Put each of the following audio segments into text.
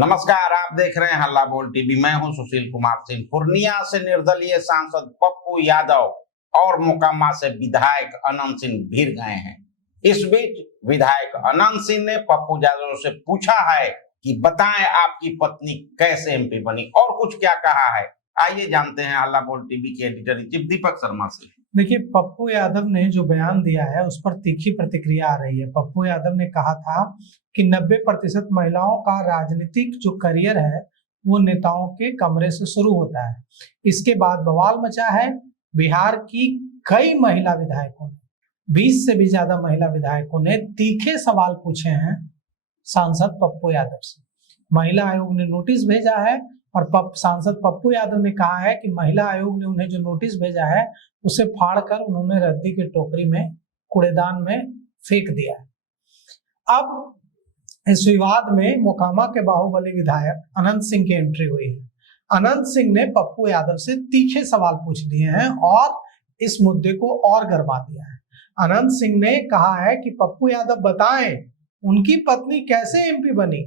नमस्कार, आप देख रहे हैं हल्ला बोल टीवी। मैं हूं सुशील कुमार सिंह। पूर्णिया से निर्दलीय सांसद पप्पू यादव और मोकामा से विधायक अनंत सिंह भिड़ गए हैं। इस बीच विधायक अनंत सिंह ने पप्पू यादव से पूछा है कि बताएं आपकी पत्नी कैसे एमपी बनी और कुछ क्या कहा है। आइए जानते हैं हल्ला बोल टीवी के editor in chief Deepak Sharma से। देखिए, पप्पू यादव ने जो बयान दिया है उस पर तीखी प्रतिक्रिया आ रही है। पप्पू यादव ने कहा था कि 90% महिलाओं का राजनीतिक जो करियर है वो नेताओं के कमरे से शुरू होता है। इसके बाद बवाल मचा है। बिहार की कई महिला विधायकों ने 20 से भी ज्यादा महिला विधायकों ने तीखे सवाल पूछे हैं सांसद पप्पू यादव से। महिला आयोग ने नोटिस भेजा है और सांसद पप्पू यादव ने कहा है कि महिला आयोग ने उन्हें जो नोटिस भेजा है उसे फाड़कर उन्होंने रद्दी की टोकरी में कूड़ेदान में फेंक दिया है। अब इस विवाद में मोकामा के बाहुबली विधायक अनंत सिंह की एंट्री हुई है। अनंत सिंह ने पप्पू यादव से तीखे सवाल पूछ दिए हैं और इस मुद्दे को और गरमा दिया है। अनंत सिंह ने कहा है कि पप्पू यादव बताएं उनकी पत्नी कैसे एमपी बनी।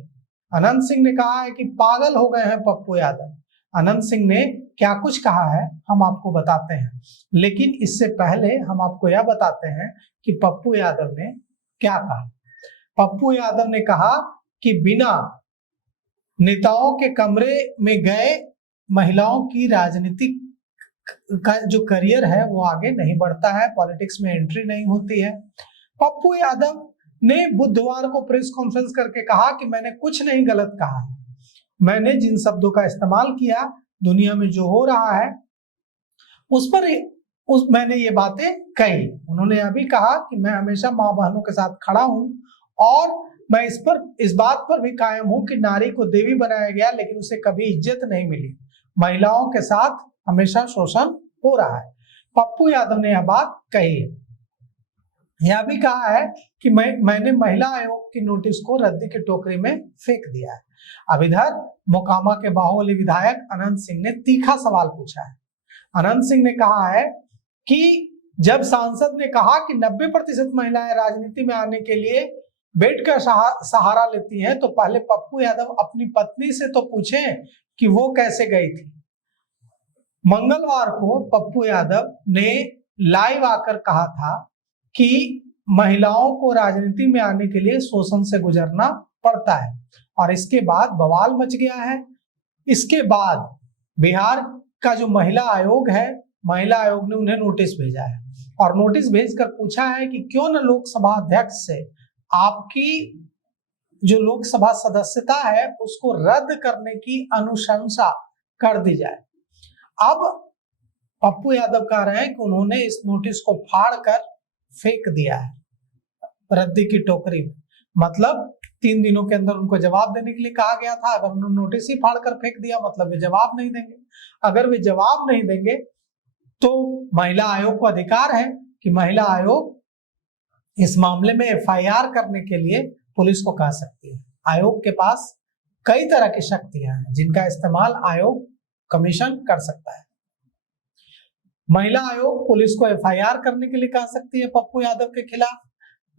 अनंत सिंह ने कहा है कि पागल हो गए हैं पप्पू यादव। अनंत सिंह ने क्या कुछ कहा है हम आपको बताते हैं, लेकिन इससे पहले हम आपको यह बताते हैं कि पप्पू यादव ने क्या कहा। पप्पू यादव ने कहा कि बिना नेताओं के कमरे में गए महिलाओं की राजनीतिक का जो करियर है वो आगे नहीं बढ़ता है, पॉलिटिक्स में एंट्री नहीं होती है। पप्पू यादव ने बुधवार को प्रेस कॉन्फ्रेंस करके कहा कि मैंने कुछ नहीं गलत कहा है। मैंने जिन शब्दों का इस्तेमाल किया, दुनिया में जो हो रहा है उस पर मैंने ये बातें कही। उन्होंने यह भी कहा कि मैं हमेशा माँ बहनों के साथ खड़ा हूं और मैं इस बात पर भी कायम हूं कि नारी को देवी बनाया गया लेकिन उसे कभी इज्जत नहीं मिली। महिलाओं के साथ हमेशा शोषण हो रहा है। पप्पू यादव ने यह बात कही है। यह भी कहा है कि मैंने महिला आयोग की नोटिस को रद्दी की टोकरी में फेंक दिया है। अब इधर मोकामा के बाहुबली विधायक अनंत सिंह ने तीखा सवाल पूछा है। अनंत सिंह ने कहा है कि जब सांसद ने कहा कि 90% महिलाएं राजनीति में आने के लिए बेड का सहारा लेती हैं, तो पहले पप्पू यादव अपनी पत्नी से तो पूछें कि वो कैसे गई थी। मंगलवार को पप्पू यादव ने लाइव आकर कहा था कि महिलाओं को राजनीति में आने के लिए शोषण से गुजरना पड़ता है और इसके बाद बवाल मच गया है। इसके बाद बिहार का जो महिला आयोग है, महिला आयोग ने उन्हें नोटिस भेजा है और नोटिस भेजकर पूछा है कि क्यों न लोकसभा अध्यक्ष से आपकी जो लोकसभा सदस्यता है उसको रद्द करने की अनुशंसा कर दी जाए। अब पप्पू यादव कह रहे हैं कि उन्होंने इस नोटिस को फाड़कर फेंक दिया है रद्दी की टोकरी में। मतलब 3 दिनों के अंदर उनको जवाब देने के लिए कहा गया था। अगर उन्होंने नोटिस ही फाड़कर फेंक दिया मतलब वे जवाब नहीं देंगे। अगर वे जवाब नहीं देंगे तो महिला आयोग को अधिकार है कि महिला आयोग इस मामले में एफआईआर करने के लिए पुलिस को कह सकती है। आयोग के पास कई तरह की शक्तियां हैं जिनका इस्तेमाल आयोग कमीशन कर सकता है। महिला आयोग पुलिस को एफआईआर करने के लिए कह सकती है पप्पू यादव के खिलाफ।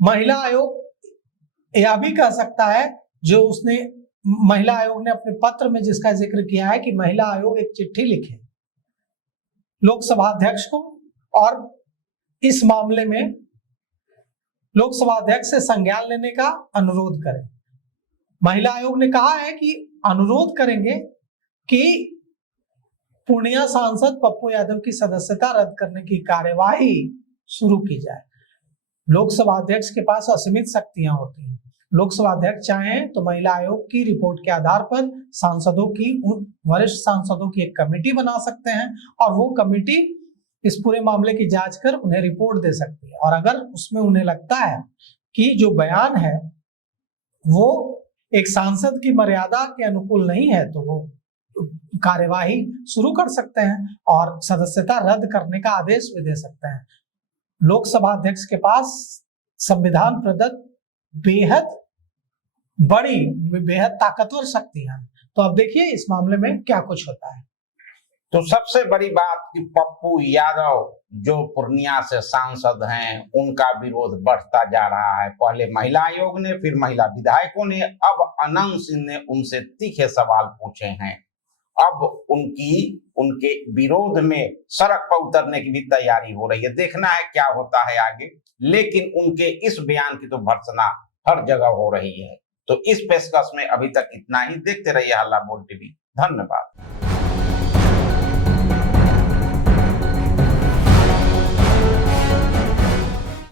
महिला आयोग यह भी कह सकता है, जो उसने महिला आयोग ने अपने पत्र में जिसका जिक्र किया है कि महिला आयोग एक चिट्ठी लिखे लोकसभा अध्यक्ष को और इस मामले में लोकसभा अध्यक्ष से संज्ञान लेने का अनुरोध करें। महिला आयोग ने कहा है कि अनुरोध करेंगे कि पूर्णिया सांसद पप्पू यादव की सदस्यता रद्द करने की कार्यवाही शुरू की जाए। लोकसभा अध्यक्ष के पास असीमित शक्तियां होती हैं। लोकसभा अध्यक्ष चाहें तो महिला आयोग की रिपोर्ट के आधार पर वरिष्ठ सांसदों की एक कमेटी बना सकते हैं और वो कमेटी इस पूरे मामले की जांच कर उन्हें रिपोर्ट दे सकती है और अगर उसमें उन्हें लगता है कि जो बयान है वो एक सांसद की मर्यादा के अनुकूल नहीं है तो वो कार्यवाही शुरू कर सकते हैं और सदस्यता रद्द करने का आदेश भी दे सकते हैं। लोकसभा अध्यक्ष के पास संविधान प्रदत्त बेहद ताकतवर शक्तियां हैं। तो अब देखिए इस मामले में क्या कुछ होता है। तो सबसे बड़ी बात कि पप्पू यादव जो पूर्णिया से सांसद हैं, उनका विरोध बढ़ता जा रहा है। पहले महिला आयोग ने, फिर महिला विधायकों ने, अब अनंत सिंह ने उनसे तीखे सवाल पूछे हैं। अब उनके विरोध में सड़क पर उतरने की भी तैयारी हो रही है। देखना है क्या होता है आगे, लेकिन उनके इस बयान की तो भर्त्सना हर जगह हो रही है। तो इस पेशकश में अभी तक इतना ही। देखते रहिए हल्ला बोल टीवी। धन्यवाद।